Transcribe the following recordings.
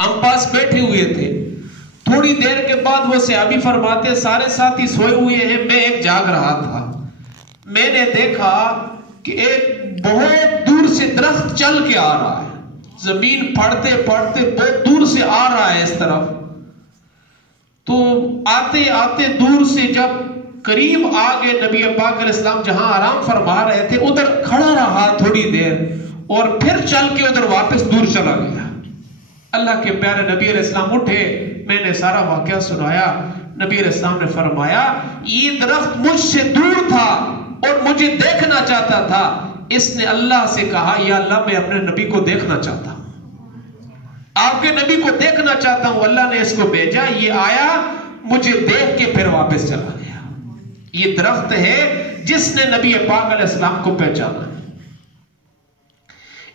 ہم پاس بیٹھے ہوئے تھے. تھوڑی دیر کے بعد وہ صحابی فرماتے سارے ساتھی سوئے ہوئے ہیں, میں ایک جاگ رہا تھا. میں نے دیکھا کہ ایک بہت دور سے درخت چل کے آ رہا ہے, زمین پھاڑتے پھاڑتے بہت دور سے آ رہا ہے اس طرف. تو آتے آتے دور سے جب قریب آگے نبی پاک علیہ السلام جہاں آرام فرما رہے تھے ادھر کھڑا رہا تھوڑی دیر, اور پھر چل کے ادھر واپس دور چلا گیا. اللہ کے پیارے نبی علیہ السلام اٹھے, میں نے سارا واقعہ سنایا. نبی علیہ السلام نے فرمایا یہ درخت مجھ سے دور تھا اور مجھے دیکھنا چاہتا تھا. اس نے اللہ سے کہا یا اللہ میں اپنے نبی کو دیکھنا چاہتا ہوں, آپ کے نبی کو دیکھنا چاہتا ہوں. اللہ نے اس کو بھیجا, یہ آیا, مجھے دیکھ کے پھر واپس چلا گیا. یہ درخت ہے جس نے نبی پاک علیہ السلام کو پہچانا.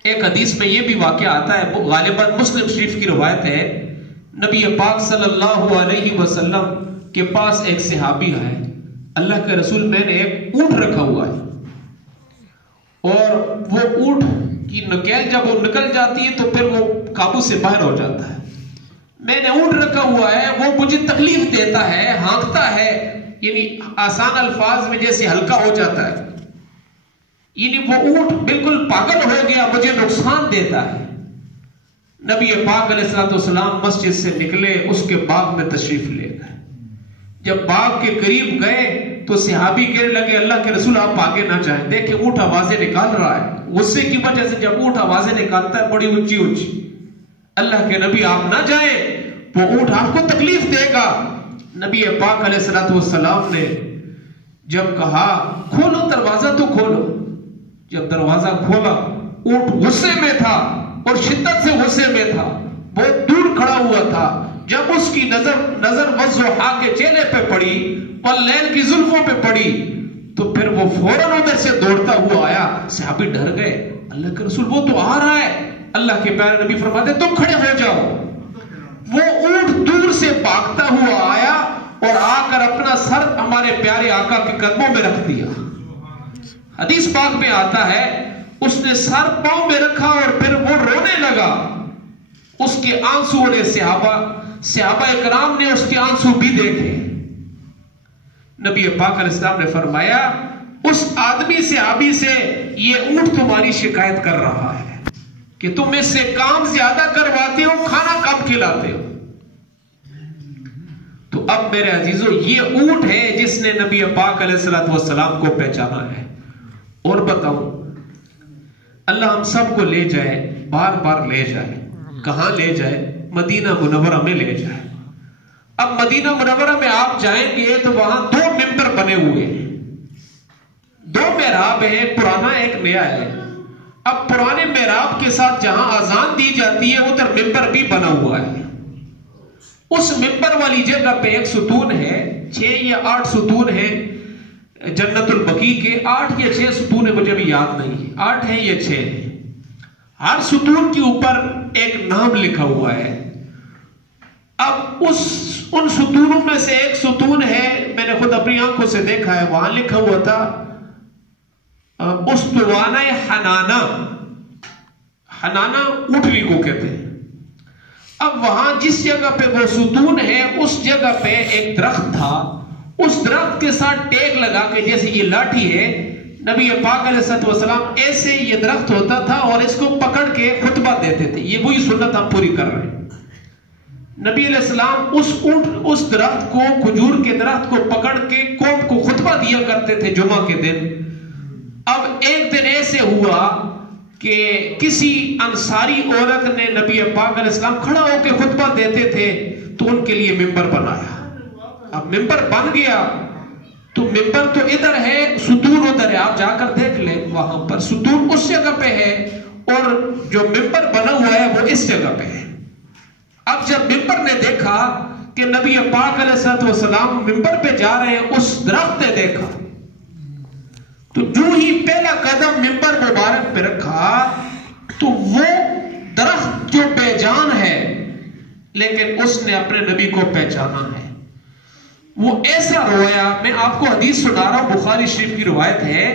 ایک حدیث میں یہ بھی واقعہ آتا ہے, غالباً مسلم شریف کی روایت ہے. نبی پاک صلی اللہ علیہ وسلم کے پاس ایک صحابی ہے, اللہ کے رسول میں نے ایک اونٹ رکھا ہوا ہے, اور وہ اونٹ کی نکیل جب وہ نکل جاتی ہے تو پھر وہ قابو سے باہر ہو جاتا ہے. میں نے اونٹ رکھا ہوا ہے, وہ مجھے تکلیف دیتا ہے, ہانکتا ہے, یعنی آسان الفاظ میں جیسے ہلکا ہو جاتا ہے, یعنی وہ اونٹ بالکل پاگل ہو گیا, مجھے نقصان دیتا ہے. نبی پاک علیہ السلام مسجد سے نکلے, اس کے باغ میں تشریف لے گئے. جب باغ کے قریب گئے تو صحابی کہنے لگے اللہ کے رسول آپ آگے نہ جائیں, دیکھیں اونٹ آوازیں نکال رہا ہے. غصے کی وجہ سے جب اونٹ آوازیں نکالتا ہے بڑی اونچی اونچی, اللہ کے نبی آپ نہ جائیں, وہ اونٹ آپ کو تکلیف دے گا. نبی پاک علیہ السلام نے جب کہا کھولو دروازہ تو کھولو, جب دروازہ کھولا اونٹ غصے میں تھا اور شدت سے غصے میں تھا, بہت دور کھڑا ہوا تھا. جب اس کی نظر وضحا کے چہرے پہ پڑی اور لیل کی زلفوں پہ پڑی تو پھر وہ فوراً ادھر سے دوڑتا ہوا آیا. صحابی ڈر گئے, اللہ کے رسول وہ تو آ رہا ہے. اللہ کے پیارے نبی فرماتے تم کھڑے ہو جاؤ. وہ اونٹ دور سے بھاگتا ہوا آیا اور آ کر اپنا سر ہمارے پیارے آقا کے قدموں میں رکھ دیا. حدیث پاک میں آتا ہے اس نے سر پاؤں میں رکھا اور پھر وہ رونے لگا. اس کے آنسو نے صحابہ اکرام نے اس کے آنسو بھی دیکھے. نبی پاک علیہ السلام نے فرمایا اس آدمی صحابی سے یہ اونٹ تمہاری شکایت کر رہا ہے کہ تم اس سے کام زیادہ کرواتے ہو, کھانا کم کھلاتے ہو. تو اب میرے عزیزو یہ اونٹ ہے جس نے نبی پاک علیہ السلام کو پہچانا ہے. اور بتاؤں اللہ ہم سب کو لے جائے, بار بار لے جائے. کہاں لے جائے؟ مدینہ منورہ میں لے جائے. اب مدینہ منورہ میں آپ جائیں گے تو وہاں 2 ممبر بنے ہوئے ہیں, 2 محراب ہیں, پرانا ایک نیا ہے. اب پرانے محراب کے ساتھ جہاں اذان دی جاتی ہے ادھر ممبر بھی بنا ہوا ہے. اس ممبر والی جگہ پہ ایک ستون ہے, 6 یا 8 ستون ہیں جنت البقیع کے, 8 یا 6 ستون ہے, مجھے بھی یاد نہیں ہے, 8 ہیں یا 6 ہیں. ہر ستون کے اوپر ایک نام لکھا ہوا ہے. اب ان ستونوں میں سے ایک ستون ہے, میں نے خود اپنی آنکھوں سے دیکھا ہے, وہاں لکھا ہوا تھا استوانہ حنانہ. حنانہ اونٹنی کو کہتے ہیں. اب وہاں جس جگہ پہ وہ ستون ہے اس جگہ پہ ایک درخت تھا. اس درخت کے ساتھ ٹیک لگا کے, جیسے یہ لاٹھی ہے, نبی پاک علیہ السلام ایسے یہ درخت ہوتا تھا اور اس کو پکڑ کے خطبہ دیتے تھے. یہ وہی سنت ہم پوری کر رہے ہیں. نبی علیہ السلام اس درخت کو, کھجور کے درخت کو پکڑ کے قوم کو خطبہ دیا کرتے تھے جمعہ کے دن. اب ایک دن ایسے ہوا کہ کسی انصاری عورت نے نبی پاک علیہ السلام کھڑا ہو کے خطبہ دیتے تھے تو ان کے لیے ممبر بنایا. اب ممبر بن گیا تو ممبر تو ادھر ہے, ستون ادھر ہے, آپ جا کر دیکھ لیں, وہاں پر ستون اس جگہ پہ ہے اور جو ممبر بنا ہوا ہے وہ اس جگہ پہ ہے. اب جب ممبر نے دیکھا کہ نبی پاک علیہ السلام ممبر پہ جا رہے ہیں, اس درخت نے دیکھا تو جو ہی پہلا قدم ممبر مبارک پہ رکھا تو وہ درخت جو بے جان ہے لیکن اس نے اپنے نبی کو پہچانا ہے. وہ ایسا رویا, میں آپ کو حدیث سنا رہا ہوں, بخاری شریف کی روایت ہے,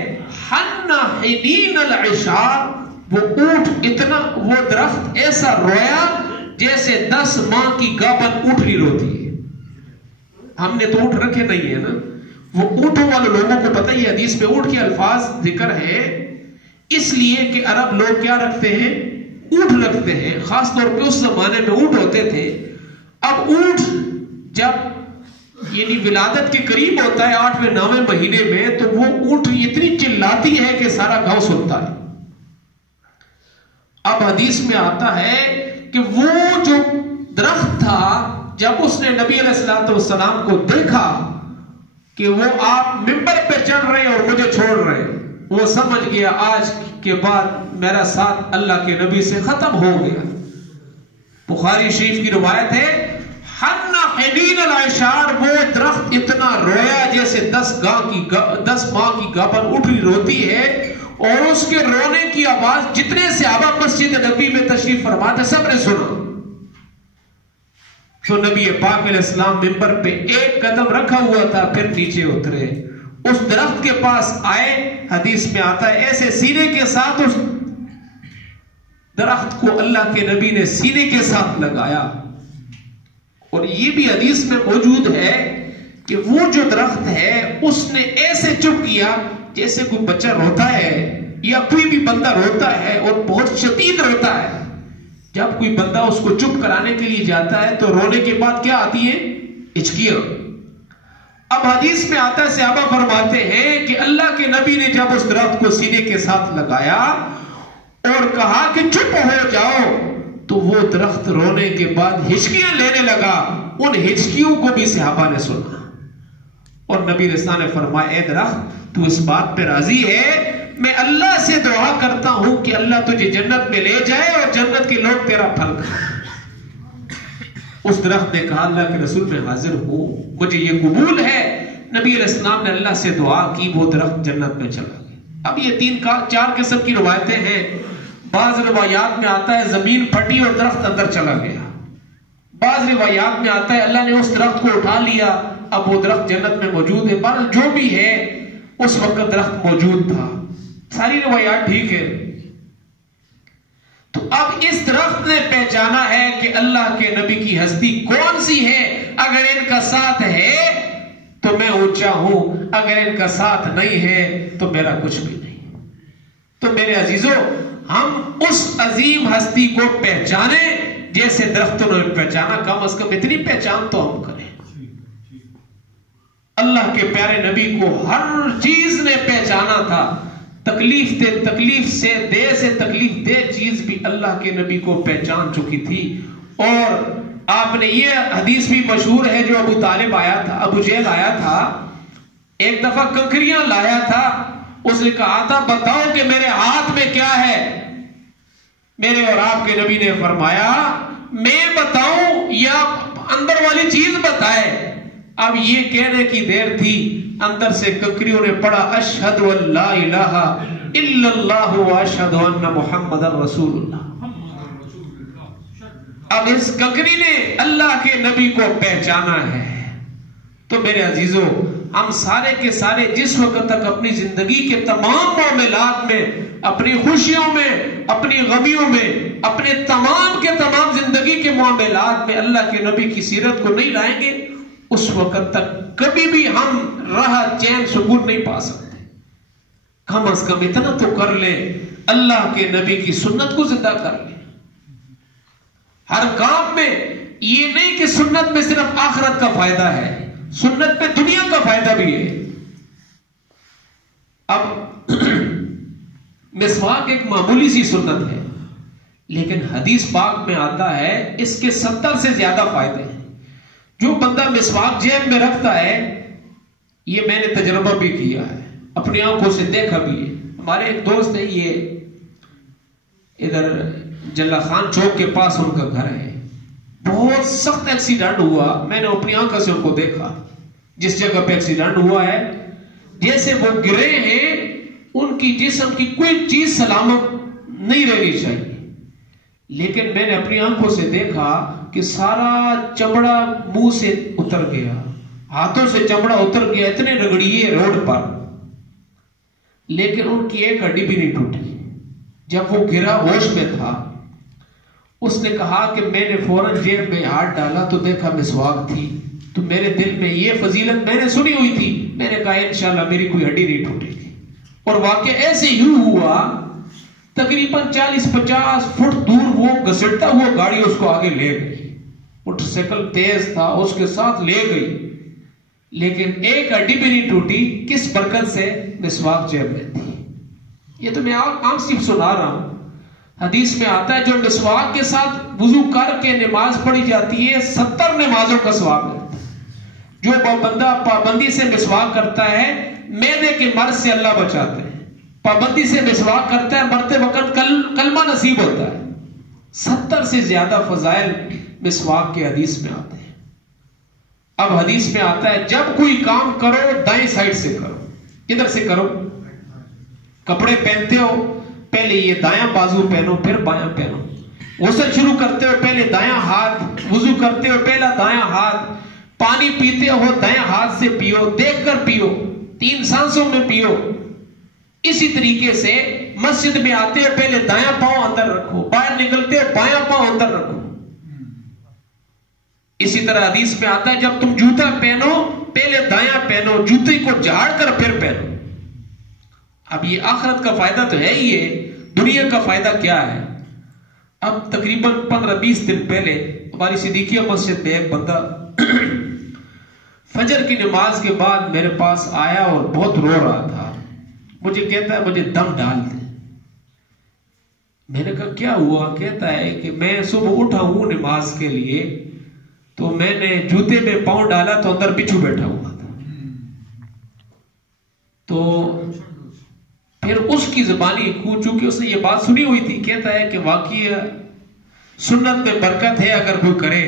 حنا حنین العشاء, وہ اونٹ اتنا, وہ درخت ایسا رویا جیسے 10 ماہ کی گابن اونٹنی روتی ہے. ہم نے تو اونٹ رکھے نہیں ہے نا, وہ اونٹوں والے لوگوں کو پتہ ہی حدیث میں اونٹ کے الفاظ ذکر ہے, اس لیے کہ عرب لوگ کیا رکھتے ہیں, اونٹ رکھتے ہیں. خاص طور پہ اس زمانے میں اونٹ ہوتے تھے. اب اونٹ جب یعنی ولادت کے قریب ہوتا ہے 8ویں 9ویں مہینے میں, تو وہ اونٹ اتنی چلاتی ہے کہ سارا گاؤں سنتا ہے. اب حدیث میں آتا ہے کہ وہ جو درخت تھا, جب اس نے نبی علیہ الصلوۃ والسلام کو دیکھا کہ وہ آپ ممبر پہ چڑھ رہے ہیں اور مجھے چھوڑ رہے ہیں, وہ سمجھ گیا آج کے بعد میرا ساتھ اللہ کے نبی سے ختم ہو گیا. بخاری شریف کی روایت ہے, حن حنین العشار, وہ درخت اتنا رویا جیسے 10 ماہ کی گابن اٹھی روتی ہے, اور اس کے رونے کی آواز جتنے صحابہ مسجد نبی میں تشریف فرما تھے سب نے سنا. تو نبی پاک علیہ السلام ممبر پہ ایک قدم رکھا ہوا تھا, پھر نیچے اترے, اس درخت کے پاس آئے. حدیث میں آتا ہے ایسے سینے کے ساتھ اس درخت کو اللہ کے نبی نے سینے کے ساتھ لگایا. اور یہ بھی حدیث میں موجود ہے کہ وہ جو درخت ہے اس نے ایسے چپ کیا جیسے کوئی بچہ روتا ہے یا کوئی بھی بندہ روتا ہے اور بہت شدید روتا ہے. جب کوئی بندہ اس کو چپ کرانے کے لیے جاتا ہے تو رونے کے بعد کیا آتی ہیں, ہچکیاں. اب حدیث میں آتا ہے صحابہ فرماتے ہیں کہ اللہ کے نبی نے جب اس درخت کو سینے کے ساتھ لگایا اور کہا کہ چپ ہو جاؤ, تو وہ درخت رونے کے بعد ہچکیاں لینے لگا. ان ہچکیوں کو بھی صحابہ نے سنا, اور نبی رسول نے فرمایا اے درخت تو اس بات پہ راضی ہے, میں اللہ سے دعا کرتا ہوں کہ اللہ تجھے جنت میں لے جائے اور جنت کے لوگ تیرا پھل کھائیں. اس درخت نے کہا اللہ کے رسول میں حاضر ہوں, مجھے یہ قبول ہے. نبی علیہ السلام نے اللہ سے دعا کی, وہ درخت جنت میں چلا گیا. اب یہ 4 قسم کی روایتیں ہیں. بعض روایات میں آتا ہے زمین پھٹی اور درخت اندر چلا گیا. بعض روایات میں آتا ہے اللہ نے اس درخت کو اٹھا لیا, اب وہ درخت جنت میں موجود ہے. پر جو بھی ہے اس وقت درخت موجود تھا. ساری روایات ٹھیک ہے. تو اب اس درخت نے پہچانا ہے کہ اللہ کے نبی کی ہستی کون سی ہے. اگر ان کا ساتھ ہے تو میں اونچا ہوں, اگر ان کا ساتھ نہیں ہے تو میرا کچھ بھی نہیں. تو میرے عزیزوں, ہم اس عظیم ہستی کو پہچانیں جیسے درختوں نے پہچانا. کم از کم اتنی پہچان تو ہم کریں. اللہ کے پیارے نبی کو ہر چیز نے پہچانا تھا. تکلیف سے تکلیف دہ چیز بھی اللہ کے نبی کو پہچان چکی تھی. اور آپ نے یہ حدیث بھی مشہور ہے جو ابو طالب آیا تھا, ابو جہل آیا تھا, ایک دفعہ کنکریاں لایا تھا. اس نے کہا تھا بتاؤ کہ میرے ہاتھ میں کیا ہے. میرے اور آپ کے نبی نے فرمایا میں بتاؤں یا اندر والی چیز بتائے. اب یہ کہنے کی دیر تھی, اندر سے کنکریوں نے پڑھا اشہد ان لا الہ الا اللہ واشہد ان محمد رسول اللہ. اب اس کنکری نے اللہ کے نبی کو پہچانا ہے. تو میرے عزیزوں, ہم سارے کے سارے جس وقت تک اپنی زندگی کے تمام معاملات میں, اپنی خوشیوں میں, اپنی غمیوں میں, اپنے تمام کے تمام زندگی کے معاملات میں اللہ کے نبی کی سیرت کو نہیں لائیں گے, اس وقت تک کبھی بھی ہم راحت چین سکون نہیں پا سکتے. کم از کم اتنا تو کر لیں, اللہ کے نبی کی سنت کو زندہ کر لیں. ہر کام میں یہ نہیں کہ سنت میں صرف آخرت کا فائدہ ہے, سنت میں دنیا کا فائدہ بھی ہے. اب مسواک ایک معمولی سی سنت ہے, لیکن حدیث پاک میں آتا ہے اس کے 70 سے زیادہ فائدے ہیں. جو بندہ مسواک جیب میں رکھتا ہے, یہ میں نے تجربہ بھی کیا ہے, اپنی آنکھوں سے دیکھا بھی ہے. ہمارے ایک دوست ہے, یہ ادھر جلا خان چوک کے پاس ان کا گھر ہے. بہت سخت ایکسیڈنٹ ہوا, میں نے اپنی آنکھوں سے ان کو دیکھا. جس جگہ پہ ایکسیڈنٹ ہوا ہے جیسے وہ گرے ہیں, ان کی جسم کی کوئی چیز سلامت نہیں رہنی چاہیے. لیکن میں نے اپنی آنکھوں سے دیکھا کہ سارا چمڑا منہ سے اتر گیا, ہاتھوں سے چمڑا اتر گیا, اتنے رگڑیے روڈ پر, لیکن ان کی ایک ہڈی بھی نہیں ٹوٹی. جب وہ گرا ہوش میں تھا, اس نے کہا کہ میں نے فوراً جیب میں ہاتھ ڈالا تو دیکھا مسواک تھی، تو میرے دل میں یہ فضیلت میں نے سنی ہوئی تھی، میں نے کہا انشاءاللہ میری کوئی ہڈی نہیں ٹوٹے گی. اور واقعہ ایسے ہی ہوا، تقریباً 40-50 فٹ دور وہ گھسٹتا ہوا گاڑی اس کو آگے لے گئی، موٹر سائیکل تیز تھا اس کے ساتھ لے گئی، لیکن ایک ہڈی بھی نہیں ٹوٹی. کس برکت سے؟ مسواک جیب میں تھی. یہ تو میں عام صرف سنا رہا ہوں. حدیث میں آتا ہے جو مسواک کے ساتھ وضو کر کے نماز پڑھی جاتی ہے 70 نمازوں کا ثواب ملتا ہے. جو بندہ پابندی سے مسواک کرتا ہے معدے کے مرض سے اللہ بچاتے ہیں، پابندی سے مسواک کرتا ہے مرتے وقت کلمہ نصیب ہوتا ہے. 70 سے زیادہ فضائل مسواک کے حدیث میں آتے ہیں. اب حدیث میں آتا ہے جب کوئی کام کرو دائیں سائڈ سے کرو. کدھر سے کرو؟ کپڑے پہنتے ہو پہلے یہ دایاں بازو پہنو پھر بایاں پہنو. غسل شروع کرتے ہو پہلے دایاں ہاتھ، وضو کرتے ہو پہلا دایاں ہاتھ، پانی پیتے ہو دایاں ہاتھ سے پیو، دیکھ کر پیو، 3 سانسوں میں پیو. اسی طریقے سے مسجد میں آتے ہو پہلے دایاں پاؤں اندر رکھو، باہر نکلتے ہو بایاں پاؤں اندر رکھو. اسی طرح حدیث میں آتا ہے جب تم جوتا پہنو پہلے دایاں پہنو، جوتے کو جھاڑ کر پھر پہنو. اب یہ آخرت کا فائدہ تو ہے ہی ہے، دنیا کا فائدہ کیا ہے؟ اب تقریباً 15-20 دن پہلے ہماری صدیقیہ مسجد میں ایک بندہ فجر کی نماز کے بعد میرے پاس آیا اور بہت رو رہا تھا. مجھے کہتا ہے مجھے دم ڈال دے. میں نے کہا کیا ہوا؟ کہتا ہے کہ میں صبح اٹھا ہوں نماز کے لیے تو میں نے جوتے میں پاؤں ڈالا تو اندر بچھو بیٹھا ہوا تھا. تو پھر اس کی زبانی چونکہ اس نے یہ بات سنی ہوئی تھی، کہتا ہے کہ واقعی سنت میں برکت ہے اگر کوئی کرے.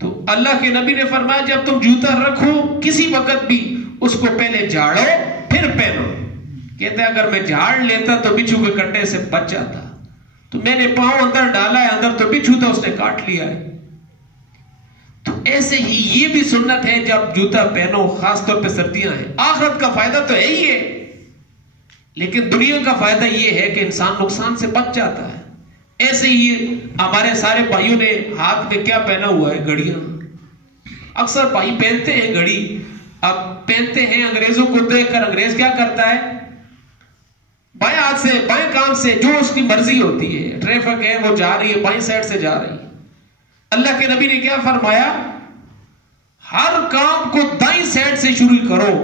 تو اللہ کے نبی نے فرمایا جب تم جوتا رکھو کسی وقت بھی اس کو پہلے جھاڑو پھر پہنو. کہتا ہے اگر میں جھاڑ لیتا تو بچھو کے کٹے سے بچ جاتا، تو میں نے پاؤں اندر ڈالا ہے، اندر تو بچھو تھا اس نے کاٹ لیا ہے. تو ایسے ہی یہ بھی سنت ہے جب جوتا پہنو، خاص طور پہ سردیاں ہیں. آخرت کا فائدہ تو ہے ہی ہے، لیکن دنیا کا فائدہ یہ ہے کہ انسان نقصان سے بچ جاتا ہے. ایسے ہی ہمارے سارے بھائیوں نے ہاتھ میں کیا پہنا ہوا ہے؟ گھڑیاں. اکثر بھائی پہنتے ہیں گھڑی. اب پہنتے ہیں انگریزوں کو دیکھ کر. انگریز کیا کرتا ہے؟ بائیں ہاتھ سے بائیں کام سے جو اس کی مرضی ہوتی ہے، ٹریفک ہے وہ جا رہی ہے بائیں سائڈ سے جا رہی ہے. اللہ کے نبی نے کیا فرمایا؟ ہر کام کو دائیں سائڈ سے شروع کرو.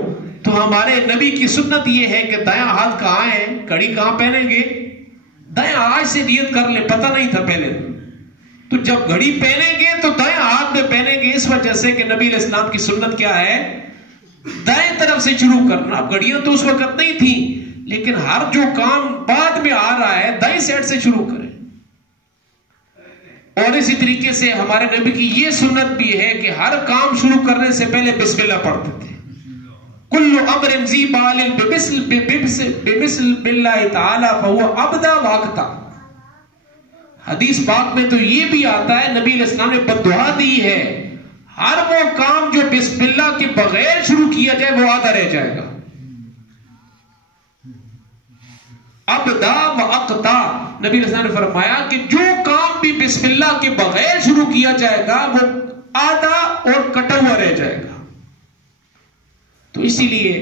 تو ہمارے نبی کی سنت یہ ہے کہ دایاں ہاتھ کہاں ہے، گھڑی کہاں پہنیں گے؟ دایاں آج سے نیت کر لیں، پتہ نہیں تھا پہلے. تو جب گھڑی پہنیں گے تو دایاں ہاتھ میں پہنیں گے، اس وجہ سے کہ نبی علیہ السلام کی سنت کیا ہے؟ دائیں طرف سے شروع کرنا. اب گھڑیاں تو اس وقت نہیں تھی، لیکن ہر جو کام بعد میں آ رہا ہے دائیں سائڈ سے شروع کریں. اور اسی طریقے سے ہمارے نبی کی یہ سنت بھی ہے کہ ہر کام شروع کرنے سے پہلے بسم اللہ پڑھتے تھے. کل امر ذی بال بمثل باللہ تعالی فهو ابدا واقتا. حدیث پاک میں تو یہ بھی آتا ہے، نبی علیہ السلام نے بددعا دی ہے ہر وہ کام جو بسم اللہ کے بغیر شروع کیا جائے وہ آدھا رہ جائے گا. ابدا و اقتا، نبی علیہ السلام نے فرمایا کہ جو کام بھی بسم اللہ کے بغیر شروع کیا جائے گا وہ آدھا اور کٹا ہوا رہ جائے گا. تو اسی لیے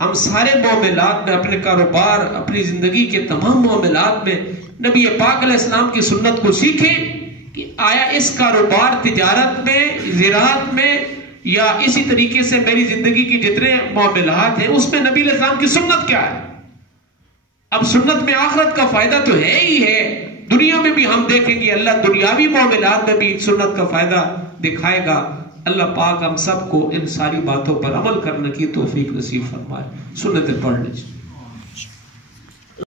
ہم سارے معاملات میں، اپنے کاروبار، اپنی زندگی کے تمام معاملات میں نبی پاک علیہ السلام کی سنت کو سیکھیں کہ آیا اس کاروبار، تجارت میں، زراعت میں یا اسی طریقے سے میری زندگی کے جتنے معاملات ہیں اس میں نبی علیہ السلام کی سنت کیا ہے. اب سنت میں آخرت کا فائدہ تو ہے ہی ہے، دنیا میں بھی ہم دیکھیں گے اللہ دنیاوی معاملات میں بھی سنت کا فائدہ دکھائے گا. اللہ پاک ہم سب کو ان ساری باتوں پر عمل کرنے کی توفیق نصیب فرمائے. سنتیں پڑھ لیجیے.